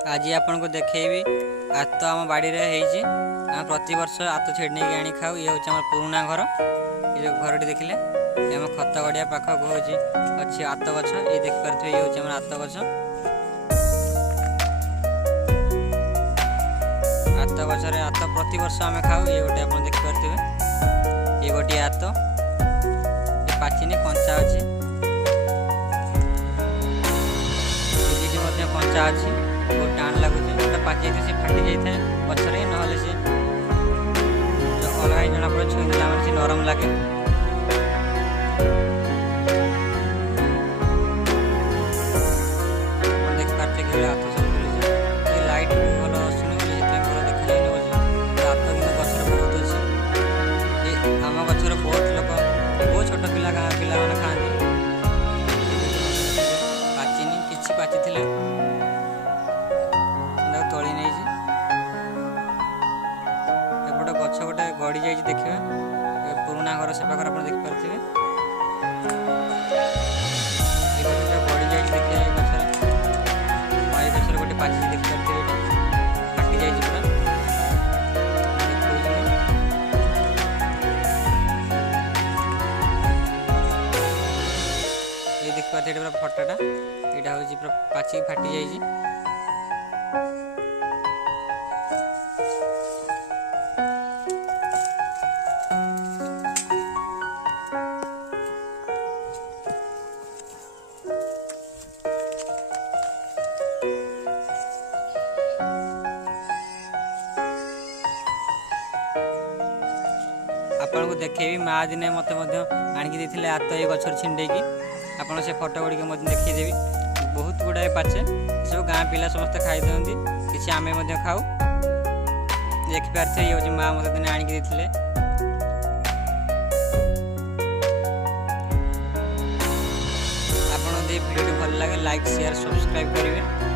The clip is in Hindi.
आज आपन को देखेबी आत आम बाड़ी रे हेजी आम प्रति वर्ष आत छेड़ नहीं आनी खाऊ। ये हूँ आम पुराना घर। ये जो घर देखिले आम खत गड़िया पाखक हूँ अच्छी आत गछ। ये देखिपे ये हूँ आत गछ। आत गचर आत प्रति वर्ष आम खाऊ। ये गोटे आप देखिपे ये गोटे आत ये पाचिनी कंचा अच्छी कंचा अच्छी बहुत टाण लगुच गोटे पाची से फाटी जाए गचर ना सी अलग जना पड़े छुईला मैंने नरम लगे। देख पार्थे कि हाथ सब लाइट भल शुणी भल देखा जाए हाथ कि गचर बहुत अच्छे। आम गचर बहुत लोग बहुत छोट पिला गाँ पिला मैंने खाती पाचिनी कि पाची तली नहीं एपटे गछ गोटे गड़ी जाइए देखिए पुराना घर से पाखर आप देखिपे गड़ी जाइए देखिए गचर गोटे पाची देखिपे फाटी जाइए पूरा ये देखिपे पूरा फटाटा यहाँ हूँ पूरा पाची फाटी जाइए। आपन को देखेबी माँ दिने मत आणिकी देते आत ये गचर छिंडेकी आपन से फोटो गुड़िक देखीदेवी बहुत गुड़ाए पाचे सब गाँ पिला समस्त खाई दिखती किसी आमे खाऊ। देखिपारे ये हूँ माँ मत दिने आणिकी देते। आपन भिडियो भल लगे लाइक शेयर सब्सक्राइब करेंगे।